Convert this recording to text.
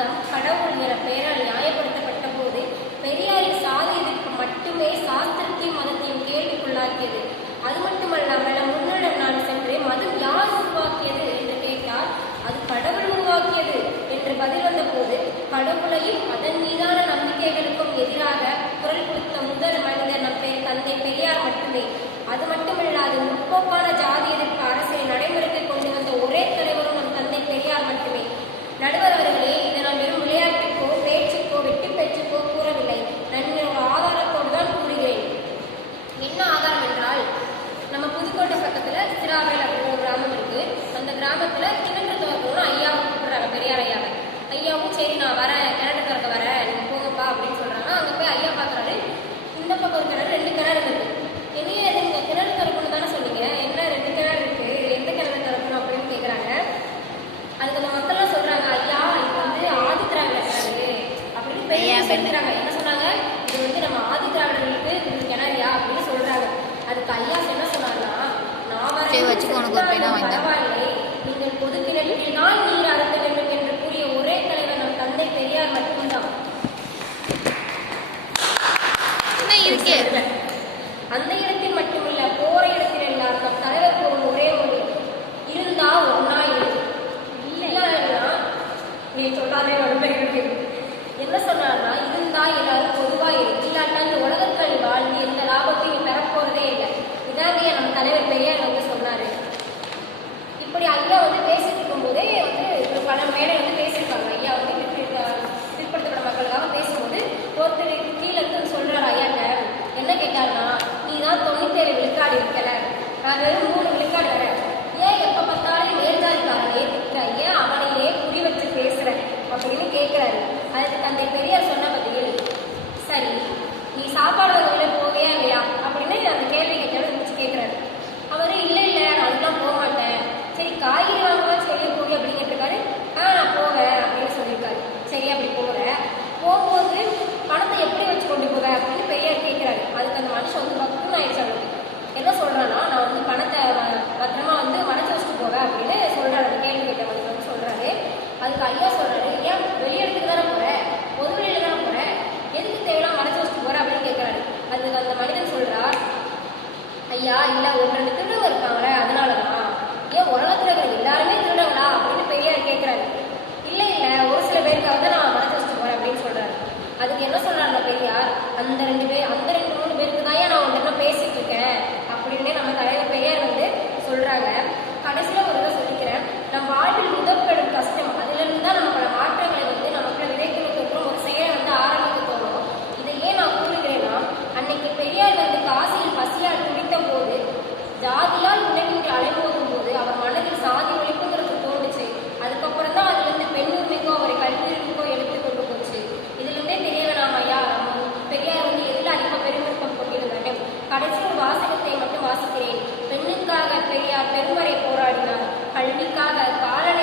மதம் கடவுள் என பெயரால் நியாயப்படுத்தப்பட்ட போது பெரியாரின் சாதி எதிர்ப்பு மட்டுமே சாஸ்திரத்தையும் மதத்தையும் கேள்விக்குள்ளாக்கியது அது மட்டுமல்லாமல் முன்னுடன் நான் சென்று மதம் யார் உருவாக்கியது என்று கேட்டால் அது கடவுள் உருவாக்கியது என்று பதில் வந்த போது கடவுளையும் அதன் மீதான நம்பிக்கைகளுக்கும் எதிராக குரல் கொடுத்த முதல் மனிதர் நம் பெயர் தந்தை பெரியார் மட்டுமே. அது மட்டுமில்லாது சேர்த்துறாங்க என்ன சொன்னாங்க? இது வந்து நம்ம ஆதி திராவிடர்களுக்கு இது கிணறியா அப்படின்னு சொல்றாங்க. அதுக்கு ஐயா என்ன சொன்னாங்கன்னா நான் பரவாயில்லை. நீங்கள் பொது கிணற்றினால் நீர் அறுக்க வேண்டும் என்று கூறிய ஒரே தலைவர் நம் தந்தை பெரியார் மட்டும்தான். அந்த இடத்தில் மட்டுமில்ல போற இடத்தில் எல்லாரும் நம் தலைவர் போகும் ஒரே ஒரு இருந்தா ஒன்னா இல்லை இல்லைன்னா நீ சொல்லாதே வரும் என்ன சொன்னார்னா லாபம்னு எல்லாரும் பொதுவாக இருக்கு இல்லாட்டா இந்த உலகங்கள் வாழ்ந்து எந்த லாபத்தையும் பெறப்போறதே இல்லை. இதாங்க நம்ம தலைவர் பெரியார் வந்து சொன்னாரு. இப்படி ஐயா வந்து பேசிட்டு இருக்கும்போதே வந்து ஒரு பல மேடை வந்து பேசியிருக்காங்க. ஐயா வந்து பிற்படுத்தப்பட்ட மக்களுக்காக பேசும்போது ஒருத்தர் கீழே இருந்து சொல்றாரு ஐயாட்ட என்ன கேட்டாருன்னா நீ தான் தொண்ணூத்தேழு விழுக்காடு இருக்கல அது மூணு கடைசி வாசகத்தை மட்டும் வாசிக்கிறேன். பெண்ணுக்காக பெரியார் பெருமறை போராடினார். கல்விக்காக காலனை